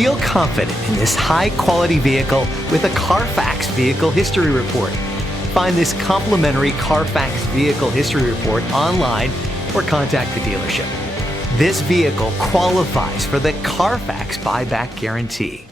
Feel confident in this high-quality vehicle with a Carfax Vehicle History Report. Find this complimentary Carfax Vehicle History Report online or contact the dealership. This vehicle qualifies for the Carfax Buyback Guarantee.